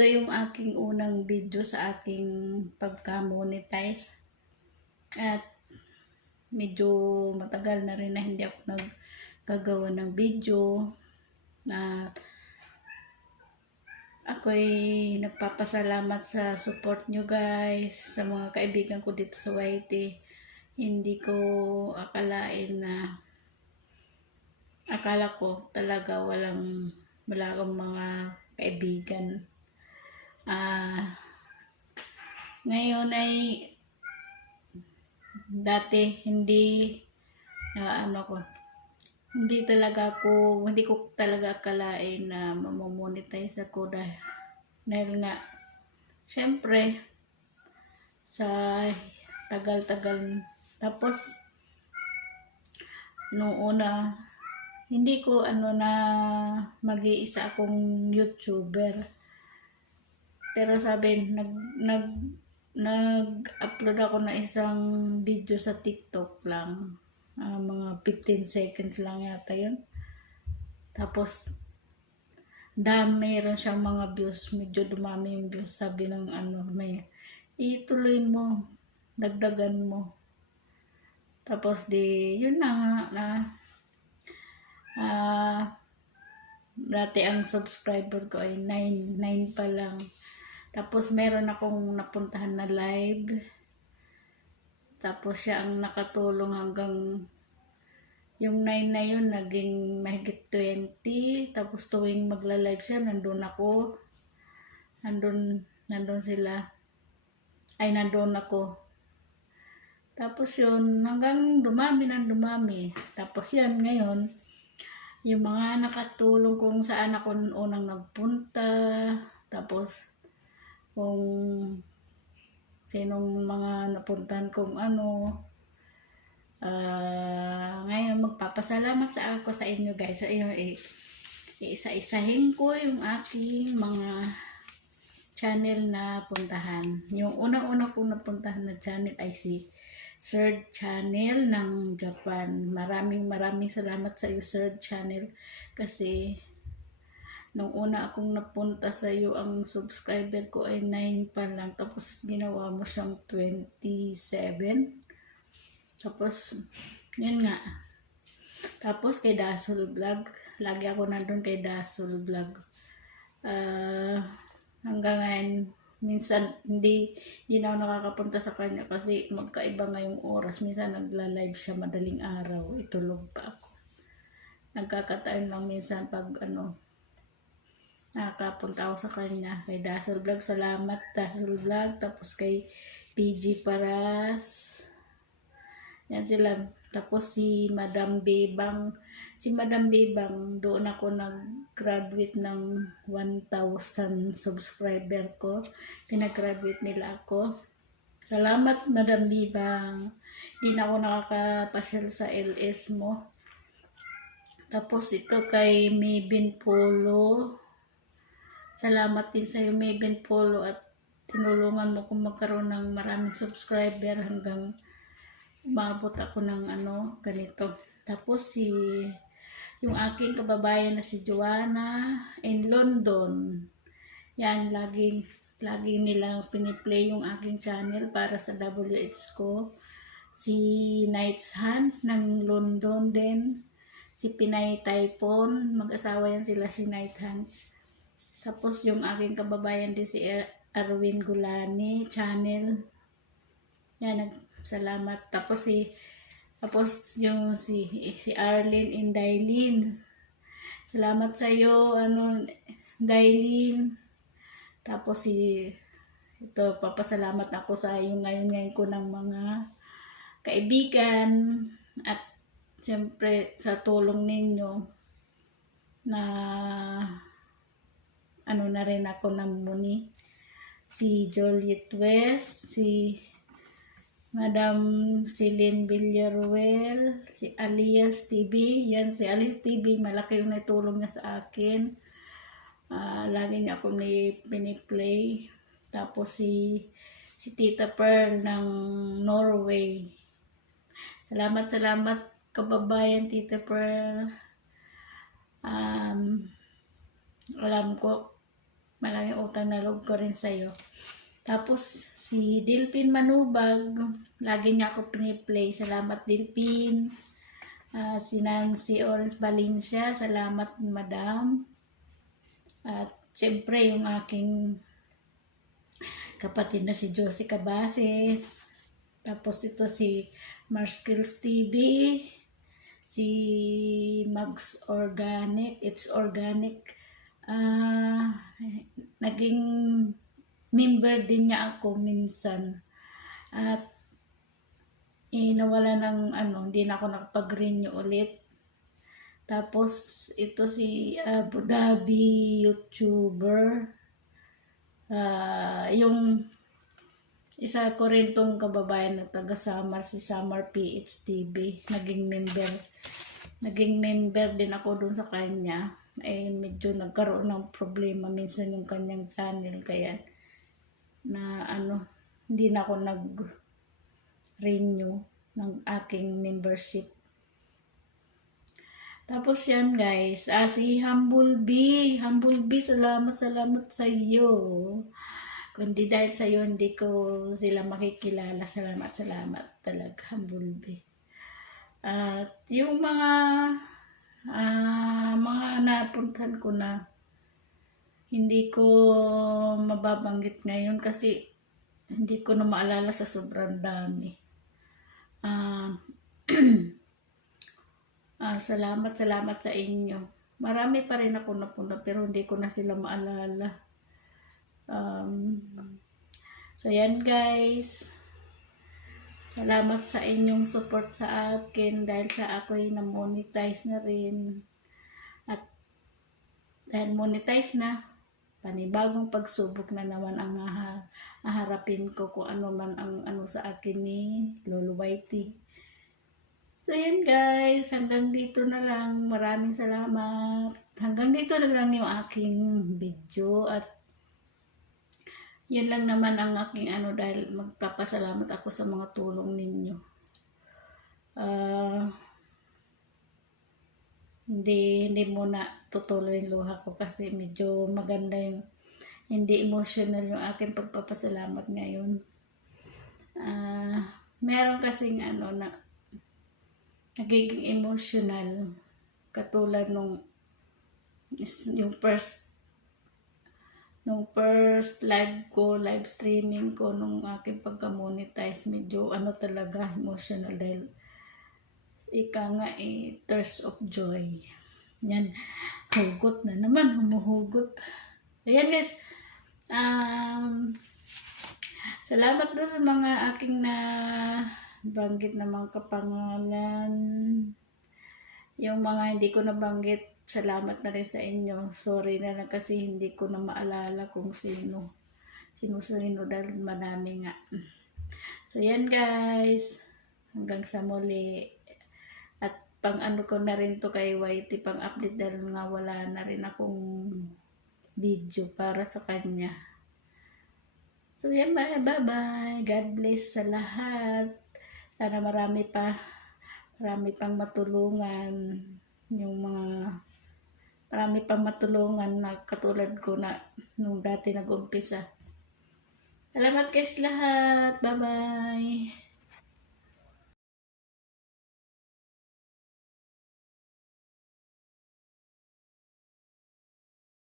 Ito yung aking unang video sa aking pagka-monetize. At medyo matagal na rin na hindi ako nagkagawa ng video. At ako'y nagpapasalamat sa support nyo guys, sa mga kaibigan ko dito sa YT. Hindi ko akalain na akala ko talaga wala akong mga kaibigan. Ngayon ay dati hindi hindi ko talaga akalain na mamomonetize ako dahil nga syempre sa tagal-tagal. Tapos noong una hindi ko na mag-iisa akong YouTuber. Pero sabi, nag-upload ako na isang video sa TikTok lang. Mga 15 seconds lang yata yun. Tapos, mayroon siyang mga views. Medyo dumami yung views. Sabi ng ituloy mo. Dagdagan mo. Tapos, yun na nga dati ang subscriber ko ay 9 pa lang. Tapos meron akong napuntahan na live. Tapos siya ang nakatulong hanggang yung 9 na yun naging mahigit 20. Tapos tuwing magla-live siya, nandun ako. Nandun sila. Nandun ako. Tapos yun, hanggang dumami. Tapos yan, ngayon, yung mga nakatulong kung saan ako unang nagpunta, tapos kung sinong mga napuntahan kung ngayon magpapasalamat ako sa inyo guys. Isa-isahin ko yung aking mga channel na puntahan. Yung unang-una kong napuntahan na channel ay si Third Channel ng Japan. Maraming salamat sa iyo, Third Channel, kasi nung una akong napunta sa iyo, ang subscriber ko ay 9 pa lang, tapos ginawa mo siyang 27. Tapos yun nga, tapos kay Dasol Vlog, lagi ako nandun kay Dasol Vlog. Hanggang ngayon, minsan hindi na ako nakakapunta sa kanya kasi magkaiba ngayong oras. Minsan nagla-live siya madaling araw, itulog pa ako. Nagkakataon lang minsan pag nakapunta ako sa kanya. Kay Dasol Vlog, salamat Dasol Vlog. Tapos kay PG Paras, yan sila. Tapos si Madam Bebang, doon ako nag-graduate ng 1,000 subscriber ko. Pinag-graduate nila ako. Salamat Madam Bebang. Hindi na ako nakakapasyal sa LS mo. Tapos ito kay Maybin Polo. Salamat din sa iyo Maybin Polo, at tinulungan mo kung magkaroon ng maraming subscriber hanggang umabot ako ng ganito. Tapos yung aking kababayan na si Joanna in London. Yan, laging nilang piniplay yung aking channel para sa WH ko. Si Nights Hans ng London din. Si Pinay Typhoon, mag-asawa yan sila, si Night Hans. Tapos yung aking kababayan din si Arwin Gulani channel. Yan, salamat. Tapos yung si Arlene Indaylin. Salamat sa iyo Daylin. Tapos ito, papasalamat ako sa iyo ngayon ko ng mga kaibigan, at siyempre sa tulong ninyo na na rin ako namuni. Si Juliet West, si Madam Celine Villaruel, si Alias TV. Yan, si Alias TV, malaki yung natulong niya sa akin. Lagi niya ako piniplay. Tapos si Tita Pearl ng Norway. Salamat kababayan Tita Pearl. Alam ko Malaking utang na loob ko rin sa'yo. Tapos, si Dilpin Manubag, lagi niya ako piniplay. Salamat, Dilpin. Si Nancy Orange Valencia, salamat, Madam. At siyempre, yung aking kapatid na si Josie Cabases. Tapos ito si Marskills TV, si Mags Organic, It's Organic. Naging member din niya ako minsan. At nawala ng hindi na ako nakapag-renew ulit. Tapos ito si Abu Dhabi YouTuber. Yung isa ko rin tong kababayan na taga Samar, si Samar PH TV, naging member din ako dun sa kanya. Medyo nagkaroon ng problema minsan yung kanyang channel, kaya na hindi na ako nag-renew ng aking membership. Tapos yan guys, si Humble B, salamat sa iyo. Kundi dahil sa iyo hindi ko sila makikilala. Salamat talaga, Humble B. At yung mga napuntahan ko na hindi ko mababanggit ngayon kasi hindi ko na maalala sa sobrang dami. Salamat sa inyo. Marami pa rin ako napunta pero hindi ko na sila maalala. So yan guys. Salamat sa inyong support sa akin dahil sa ako'y na-monetize na rin. At dahil monetize na, panibagong pagsubok na naman ang haharapin ko kung ano man ang sa akin ni Lolo Whitey. So yan guys, hanggang dito na lang. Maraming salamat. Hanggang dito na lang yung aking video at yan lang naman ang aking dahil magpapasalamat ako sa mga tulong ninyo. Hindi muna tutuloy yung luha ko kasi medyo maganda yung hindi emotional yung aking pagpapasalamat ngayon. Meron kasing na nagiging emotional katulad yung first live streaming ko nung aking pagka-monetize, medyo talaga emotional dahil tears of joy. Yan, hugot na naman, humuhugot. Ayan guys, salamat doon sa mga aking banggit na mga kapangalan. Yung mga hindi ko nabanggit, salamat na rin sa inyo. Sorry na lang kasi hindi ko na maalala kung sino dahil madami nga. So yan guys, hanggang sa muli. At pang ko na rin to kay Whitey, pang update dahil nga wala na rin akong video para sa kanya. So yan, bye bye. God bless sa lahat. Sana marami pang matulungan marami pang matulungan na katulad ko na nung dati nag-umpisa. Salamat guys lahat. Bye bye.